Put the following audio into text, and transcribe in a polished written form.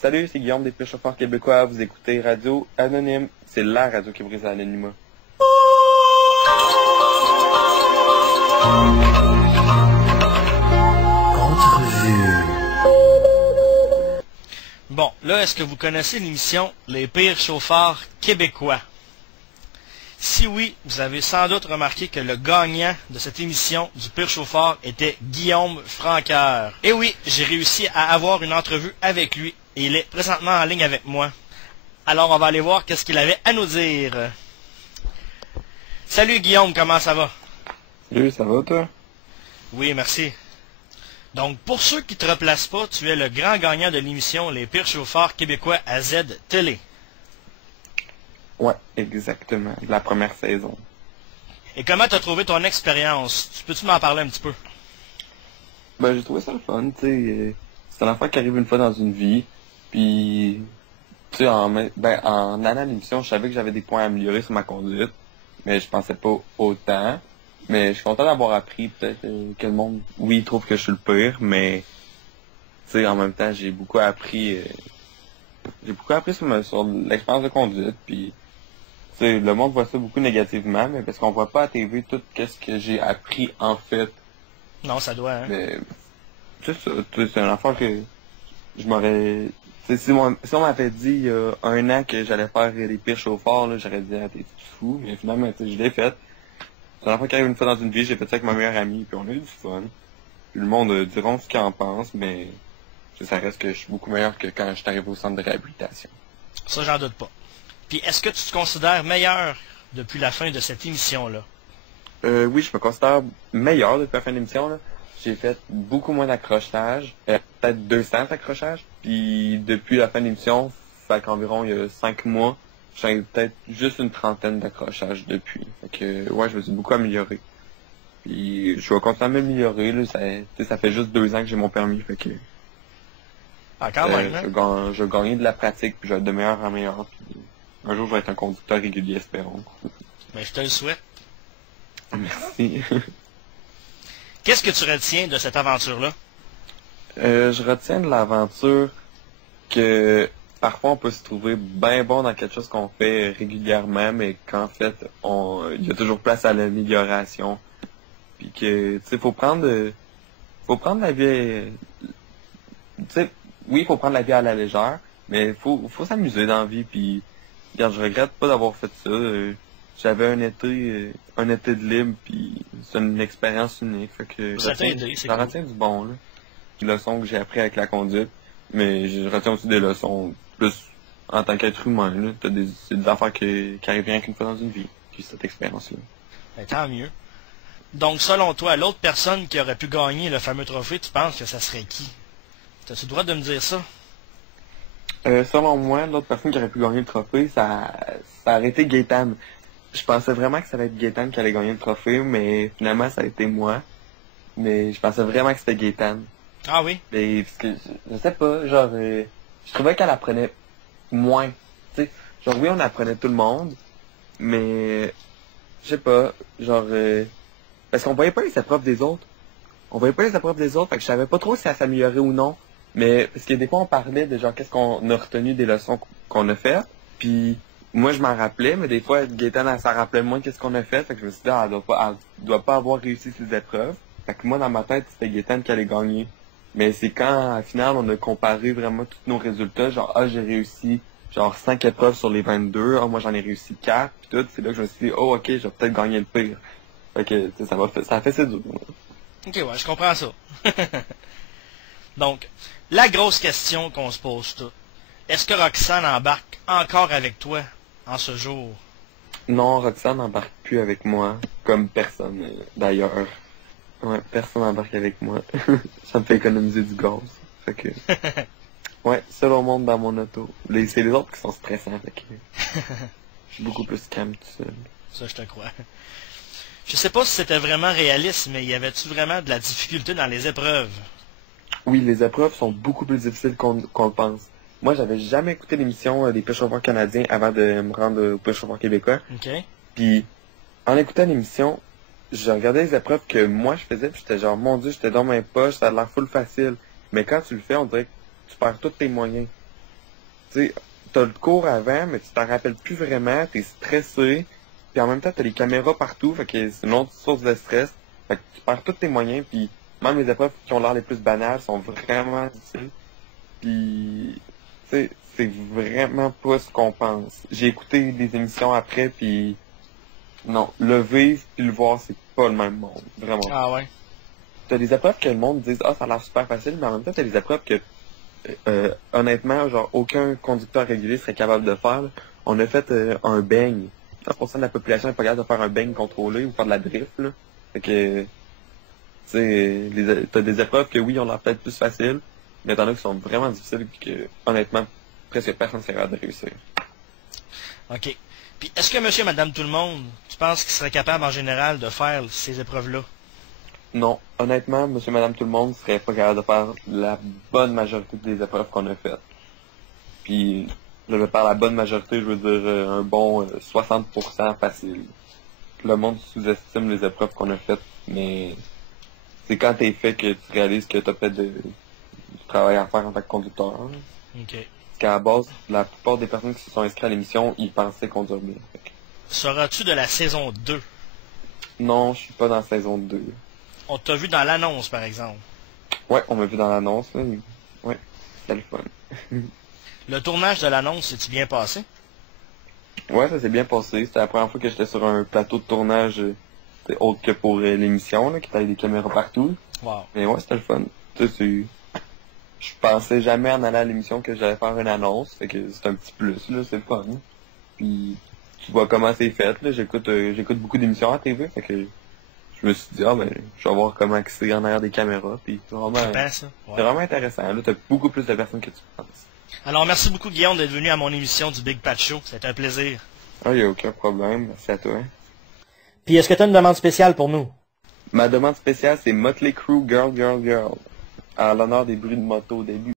Salut, c'est Guillaume des Pires Chauffeurs québécois. Vous écoutez Radio Anonyme. C'est la radio qui brise l'anonymat. Bon, là, est-ce que vous connaissez l'émission Les Pires Chauffeurs québécois? Si oui, vous avez sans doute remarqué que le gagnant de cette émission du Pire Chauffeur était Guillaume Francoeur. Et oui, j'ai réussi à avoir une entrevue avec lui et il est présentement en ligne avec moi. Alors, on va aller voir qu'est-ce qu'il avait à nous dire. Salut Guillaume, comment ça va? Salut, ça va toi? Oui, merci. Donc, pour ceux qui ne te replacent pas, tu es le grand gagnant de l'émission Les Pires Chauffeurs québécois à Z Télé. Ouais, exactement. La première saison. Et comment t'as trouvé ton expérience? Peux-tu m'en parler un petit peu? Ben, j'ai trouvé ça le fun, tu sais. C'est une affaire qui arrive une fois dans une vie. Puis, tu sais, en allant à l'émission, je savais que j'avais des points à améliorer sur ma conduite. Mais je pensais pas autant. Mais je suis content d'avoir appris, peut-être, que le monde, oui, trouve que je suis le pire, mais, tu sais, en même temps, j'ai beaucoup appris sur l'expérience de conduite, puis, tu sais, le monde voit ça beaucoup négativement, mais parce qu'on voit pas à TV tout ce que j'ai appris, en fait. Non, ça doit, hein? Mais, tu sais, c'est une affaire que je m'aurais... Si on m'avait dit il y a un an que j'allais faire les pires chauffeurs, là, j'aurais dit, ah, t'es fou, mais finalement, tu sais, je l'ai fait. C'est une affaire qui arrive une fois dans une vie, j'ai fait ça avec ma meilleure amie, puis on a eu du fun. Puis le monde diront ce qu'il en pense, mais ça reste que je suis beaucoup meilleur que quand je suis arrivé au centre de réhabilitation. Ça, j'en doute pas. Puis, est-ce que tu te considères meilleur depuis la fin de cette émission-là? Oui, je me considère meilleur depuis la fin de l'émission, là. J'ai fait beaucoup moins d'accrochage, peut-être 200 accrochages, puis depuis la fin de l'émission, fait qu'environ il y a 5 mois, j'ai peut-être juste une trentaine d'accrochages depuis. Fait que, ouais, je me suis beaucoup amélioré. Puis, je vais continuer à m'améliorer, là, ça fait juste 2 ans que j'ai mon permis, fait que... Ah, quand même, hein? Je vais gagner de la pratique, puis je vais être de meilleur en meilleur, puis un jour, je vais être un conducteur régulier, espérons. Ben, je te le souhaite. Merci. Qu'est-ce que tu retiens de cette aventure-là? Je retiens de l'aventure que parfois on peut se trouver bien bon dans quelque chose qu'on fait régulièrement, mais qu'en fait, il y a toujours place à l'amélioration. Puis que, tu sais, faut prendre la vie, tu sais, oui, faut prendre la vie à la légère, mais faut s'amuser dans la vie. Puis, regarde, je regrette pas d'avoir fait ça. J'avais un été de libre, puis c'est une expérience unique. Fait que Ça t'a aidé, c'est cool. retiens du bon, là. Des leçons que j'ai appris avec la conduite, mais je retiens aussi des leçons plus en tant qu'être humain, là. C'est des affaires qui arrivent rien qu'une fois dans une vie, puis cette expérience-là. Ben, tant mieux. Donc, selon toi, l'autre personne qui aurait pu gagner le fameux trophée, tu penses que ça serait qui? T'as-tu le droit de me dire ça? Selon moi, l'autre personne qui aurait pu gagner le trophée, ça aurait été Gaétane. Je pensais vraiment que ça allait être Gaétane qui allait gagner le trophée, mais finalement, ça a été moi. Mais je pensais vraiment que c'était Gaétane. Ah oui? Mais, parce que, je sais pas, genre, je trouvais qu'elle apprenait moins. Tu sais, genre, oui, on apprenait tout le monde, mais, je sais pas, genre, parce qu'on voyait pas les épreuves des autres. On voyait pas les épreuves des autres, fait que je savais pas trop si ça s'améliorait ou non. Mais, parce que des fois, on parlait de genre, qu'est-ce qu'on a retenu des leçons qu'on a faites, puis moi, je m'en rappelais, mais des fois, Gaétane, elle s'en rappelait moins qu'est-ce qu'on a fait, fait que je me suis dit, ah, elle doit pas avoir réussi ses épreuves. Fait que moi, dans ma tête, c'était Gaétane qui allait gagner. Mais c'est quand, à final, on a comparé vraiment tous nos résultats, genre, ah, j'ai réussi, genre, 5 épreuves sur les 22, ah, moi, j'en ai réussi 4, puis tout, c'est là que je me suis dit, oh, ok, je vais peut-être gagner le pire. Fait que, tu sais, ça a fait ses dur. Ok, ouais, je comprends ça. Donc, la grosse question qu'on se pose tout. Est-ce que Roxane embarque encore avec toi en ce jour? Non, Roxane n'embarque plus avec moi, comme personne, d'ailleurs. Ouais, personne n'embarque avec moi. Ça me fait économiser du gaz. Fait que... Ouais, seul au monde dans mon auto. C'est les autres qui sont stressants, fait que... Je suis beaucoup plus calme tout seul. Ça, je te crois. Je sais pas si c'était vraiment réaliste, mais y avait-tu vraiment de la difficulté dans les épreuves? Oui, les épreuves sont beaucoup plus difficiles qu'on le pense. Moi, j'avais jamais écouté l'émission des Pires Chauffeurs canadiens avant de me rendre aux Pires Chauffeurs québécois. OK. Puis, en écoutant l'émission, je regardais les épreuves que moi je faisais, puis j'étais genre, mon Dieu, j'étais dans mes poches, ça a l'air full facile. Mais quand tu le fais, on dirait que tu perds tous tes moyens. tu sais, t'as le cours avant, mais tu t'en rappelles plus vraiment, t'es stressé, puis en même temps, t'as les caméras partout, fait que c'est une autre source de stress. Fait que tu perds tous tes moyens, puis même les épreuves qui ont l'air les plus banales sont vraiment difficiles. Puis, tu sais, c'est vraiment pas ce qu'on pense. J'ai écouté des émissions après, puis non, le vivre puis le voir, c'est pas le même monde, vraiment. Ah ouais. T'as des épreuves que le monde dit ah ça a l'air super facile, mais en même temps t'as des épreuves que honnêtement genre aucun conducteur régulier serait capable de faire. Là. On a fait un bang. 100% de la population est pas capable de faire un bang contrôlé ou faire de la drift là. Fait que tu sais t'as des épreuves que oui on l'air peut-être plus faciles, mais t'en as qui sont vraiment difficiles puis que honnêtement presque personne serait capable de réussir. OK. Puis, est-ce que monsieur et madame tout le monde, tu penses qu'ils seraient capables en général de faire ces épreuves-là? Non, honnêtement, monsieur, madame, tout le monde serait pas capable de faire la bonne majorité des épreuves qu'on a faites. Puis, par la bonne majorité, je veux dire un bon 60% facile. Le monde sous-estime les épreuves qu'on a faites, mais c'est quand t'es fait que tu réalises que t'as peut-être du travail à faire en tant que conducteur. Hein. OK. Parce qu'à la base, la plupart des personnes qui se sont inscrites à l'émission, ils pensaient conduire bien. Seras-tu de la saison 2? Non, je suis pas dans la saison 2. On t'a vu dans l'annonce, par exemple. Ouais, on m'a vu dans l'annonce. Là. Ouais, c'était le fun. Le tournage de l'annonce, s'est-il bien passé? Ouais, ça s'est bien passé. C'était la première fois que j'étais sur un plateau de tournage autre que pour l'émission, là, qui avait des caméras partout. Wow. Mais ouais, c'était le fun. Tu sais, je pensais jamais en allant à l'émission que j'allais faire une annonce. Fait que c'est un petit plus, là, c'est le fun. Puis tu vois comment c'est fait, là. J'écoute beaucoup d'émissions à TV, fait que je me suis dit, ah ben, je vais voir comment c'est en arrière des caméras. Puis c'est vraiment, Ça. Ouais. c'est vraiment intéressant. Là, t'as beaucoup plus de personnes que tu penses. Alors, merci beaucoup, Guillaume, d'être venu à mon émission du Big Pat Show. C'était un plaisir. Ah, y a aucun problème. Merci à toi. Puis, est-ce que tu as une demande spéciale pour nous? Ma demande spéciale, c'est Motley Crue Girl Girl Girl. À l'honneur des bruits de moto au début.